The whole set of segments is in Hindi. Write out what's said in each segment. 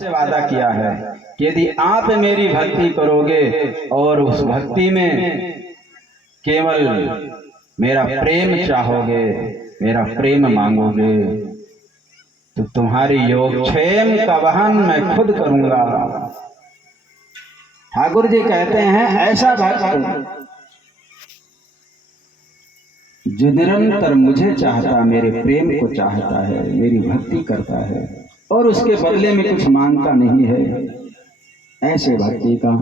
से वादा किया है कि यदि आप मेरी भक्ति करोगे और उस भक्ति में केवल मेरा प्रेम चाहोगे, मेरा प्रेम मांगोगे, तो तुम्हारी योगक्षेम का वहन मैं खुद करूंगा। ठाकुर जी कहते हैं ऐसा भक्त जो निरंतर मुझे चाहता, मेरे प्रेम को चाहता है, मेरी भक्ति करता है और उसके बदले में कुछ मांगता नहीं है, ऐसे भक्ति का,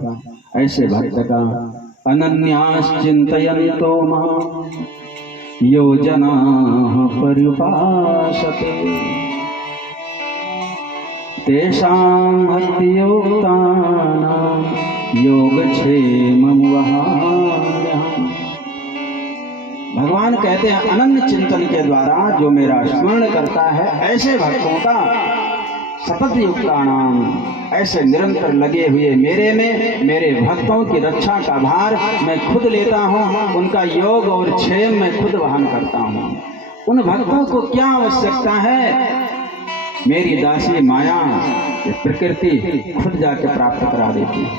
ऐसे भक्त का अनन्यास चिंतयन्तो मां यो जनाः पर्युपासते तेषां भक्तियोक्तानां योगक्षेमं वहाम्यहम्। भगवान कहते हैं अनन्य चिंतन के द्वारा जो मेरा स्मरण करता है, ऐसे भक्तों का सतत युक्तानाम, ऐसे निरंतर लगे हुए मेरे में, मेरे भक्तों की रक्षा का भार मैं खुद लेता हूँ, उनका योग और क्षेम मैं खुद वहन करता हूँ। उन भक्तों को क्या आवश्यकता है? मेरी दासी माया ये प्रकृति खुद जाके प्राप्त करा देती है।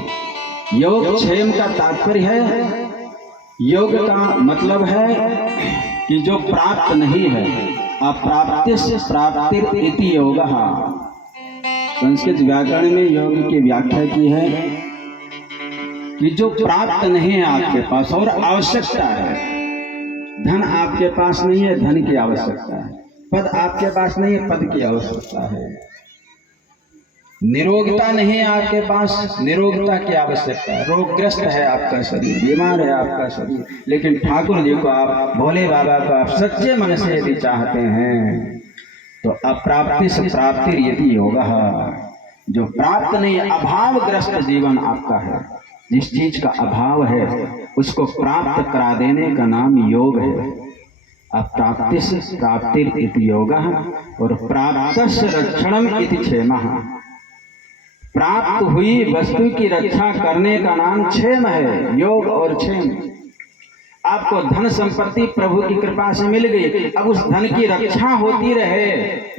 योग क्षेम का तात्पर्य है, योग का मतलब है कि जो प्राप्त नहीं है, अप्राप्तिश प्राप्तिर इति योगः। संस्कृत व्याकरण में योग की व्याख्या की है कि जो प्राप्त नहीं है आपके पास और आवश्यकता है। धन आपके पास नहीं है, धन की आवश्यकता है। पद आपके पास नहीं है, पद की आवश्यकता है। निरोगता नहीं है आपके पास, निरोगता की आवश्यकता है। रोगग्रस्त है आपका शरीर, बीमार है आपका शरीर, लेकिन ठाकुर जी को आप, भोले बाबा को आप सच्चे मन से यदि चाहते हैं तो अप्राप्ति से प्राप्ति यदि योगा, जो प्राप्त नहीं, अभावग्रस्त जीवन आपका है, जिस चीज का अभाव है उसको प्राप्त करा देने का नाम योग है। अप्राप्ति से प्राप्ति इति योगः और प्राप्तस्य रक्षणम इति क्षेमः। प्राप्त हुई वस्तु की रक्षा करने का नाम क्षेम है, योग और क्षेम। आपको धन संपत्ति प्रभु की कृपा से मिल गई, अब उस धन की रक्षा होती रहे,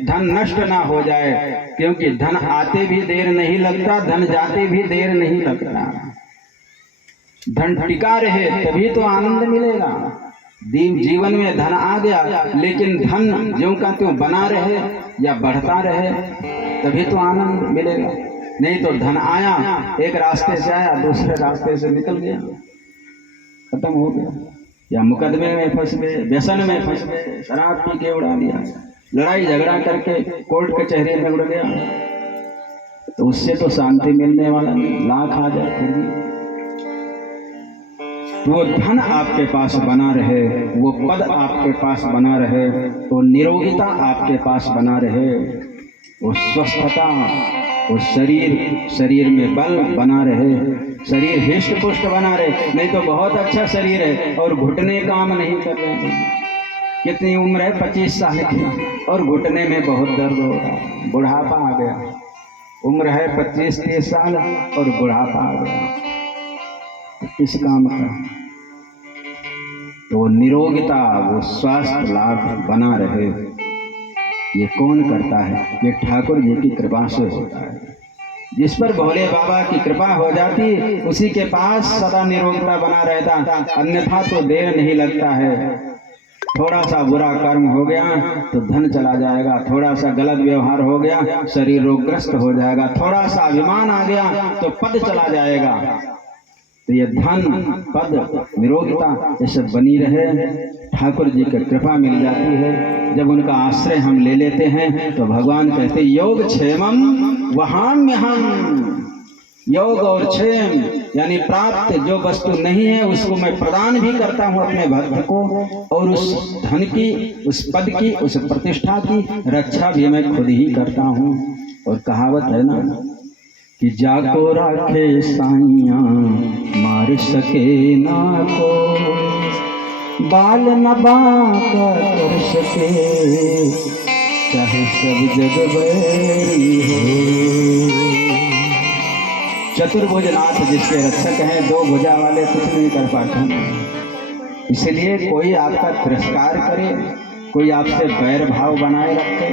धन नष्ट ना हो जाए, क्योंकि धन आते भी देर नहीं लगता, धन जाते भी देर नहीं लगता। धन टिका रहे तभी तो आनंद मिलेगा। जीवन में धन आ गया, लेकिन धन ज्यों का त्यों बना रहे या बढ़ता रहे तभी तो आनंद मिलेगा। नहीं तो धन आया, एक रास्ते से आया, दूसरे रास्ते से निकल गया, खत्म हो गया, या मुकदमे में फंस गए, व्यसन में फंस गए, शराब पी के उड़ा दिया, लड़ाई झगड़ा करके कोर्ट कचहरी में उड़ गया, तो उससे तो शांति मिलने वाला नहीं। लाख आ जाए फिर भी वो धन आपके पास बना रहे, वो पद आपके पास बना रहे, वो निरोगिता आपके पास बना रहे, वो स्वस्थता, वो शरीर में बल बना रहे, शरीर हिष्ट पुष्ट बना रहे। नहीं तो बहुत अच्छा शरीर है और घुटने काम नहीं कर रहे हैं। कितनी उम्र है? 25 साल की, और घुटने में बहुत दर्द हो रहा है, बुढ़ापा आ गया। उम्र है 25-30 साल और बुढ़ापा आ गया, किस काम का? तो निरोगिता, वो स्वास्थ्य लाभ बना रहे, ये कौन करता है? ये ठाकुर जी की कृपा से होता है। जिस पर भोले बाबा की कृपा हो जाती, उसी के पास सदा निरोगिता बना रहता, अन्यथा तो देर नहीं लगता है। थोड़ा सा बुरा कर्म हो गया तो धन चला जाएगा, थोड़ा सा गलत व्यवहार हो गया शरीर रोगग्रस्त हो जाएगा, थोड़ा सा अभिमान आ गया तो पद चला जाएगा। तो ये धन, पद, निरोगिता ये सब बनी रहे, ठाकुर जी की कृपा मिल जाती है। जब उनका आश्रय हम ले लेते हैं तो भगवान कहते योग क्षेमम वहाम्यहम्। योग और क्षेम यानी प्राप्त जो वस्तु नहीं है उसको मैं प्रदान भी करता हूँ अपने भक्त को, और उस धन की, उस पद की, उस प्रतिष्ठा की रक्षा भी मैं खुद ही करता हूँ। और कहावत है ना कि जाको राखे साइयां मार सके ना को, बाल न बांका कर सके चाहे सब जग बैरी हो। चतुर्भुजनाथ जिसके रक्षक हैं, दो भुजा वाले कुछ नहीं कर पाते। इसलिए कोई आपका तिरस्कार करे, कोई आपसे बैर भाव बनाए रखे,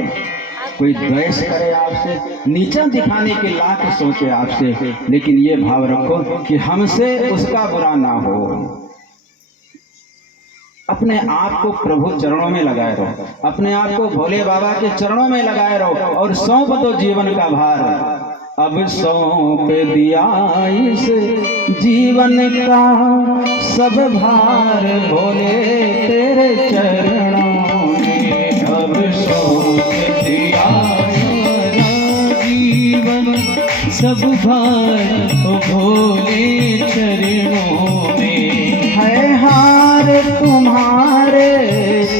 कोई द्वेष करे आपसे, नीचा दिखाने के लाख सोचे आपसे, लेकिन ये भाव रखो कि हमसे उसका बुरा ना हो। अपने आप को प्रभु चरणों में लगाए रहो, अपने आप को भोले बाबा के चरणों में लगाए रहो और सौंप दो जीवन का भार। अब सौंप दिया इस जीवन का सब भार भोले तेरे चरणों में। अब सौंप दिया जीवन सब भार भोले चरणों में। है हार तुम्हारे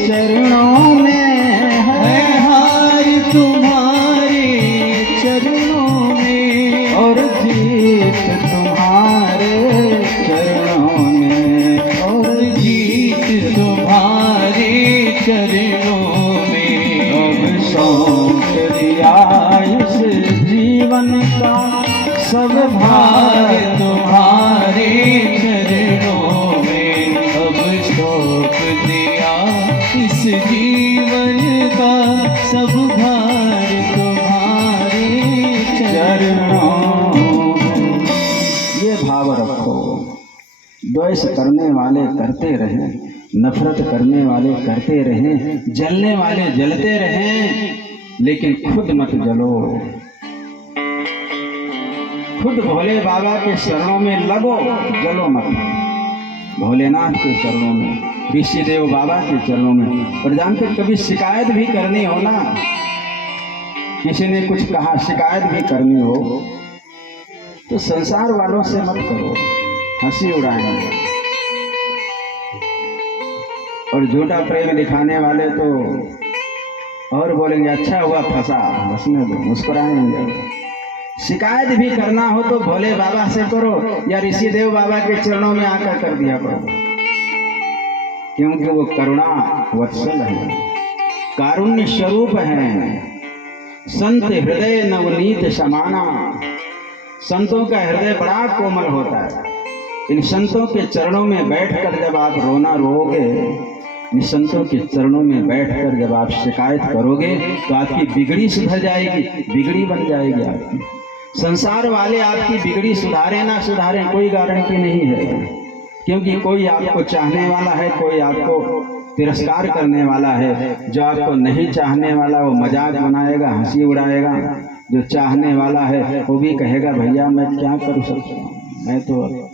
चरणों में, है हार तुम्हारे चरणों में, और जीत तुम्हारे चरणों में, और जीत तुम्हारे चरणों में। अब सौंप दिया इस जीवन का सब भार तुम्हारे चरणों में। अब सौंप दिया इस जीवन का सब भार तुम्हारे चरणों में। ये भाव रखो। द्वेष करने वाले करते रहें, नफरत करने वाले करते रहें, जलने वाले जलते रहें, लेकिन खुद मत जलो। खुद भोले बाबा के चरणों में लगो, जलो मत। भोलेनाथ के चरणों में, ऋषिदेव बाबा के चरणों में। और जानते, कभी शिकायत भी करनी हो ना, किसी ने कुछ कहा, शिकायत भी करनी हो, तो संसार वालों से मत करो, हंसी उड़ाएंगे। और झूठा प्रेम दिखाने वाले तो और बोलेंगे अच्छा हुआ फंसा, हंसने दो, मुस्कुराएंगे। शिकायत भी करना हो तो भोले बाबा से करो या ऋषिदेव बाबा के चरणों में आकर कर दिया करो, क्योंकि वो करुणा वत्सल है, कारुण्य स्वरूप है। संत हृदय नवनीत समाना। संतों का हृदय बड़ा कोमल होता है। इन संतों के चरणों में बैठकर जब आप रोना रोओगे, इन संतों के चरणों में बैठकर जब आप शिकायत करोगे, तो आपकी बिगड़ी सुधर जाएगी, बिगड़ी बन जाएगी आपकी। संसार वाले आपकी बिगड़ी सुधारे ना सुधारे कोई गारंटी नहीं है, क्योंकि कोई आपको चाहने वाला है, कोई आपको तिरस्कार करने वाला है। जो आपको नहीं चाहने वाला वो मजाक बनाएगा, हंसी उड़ाएगा। जो चाहने वाला है वो भी कहेगा भैया मैं क्या करूँ, मैं तो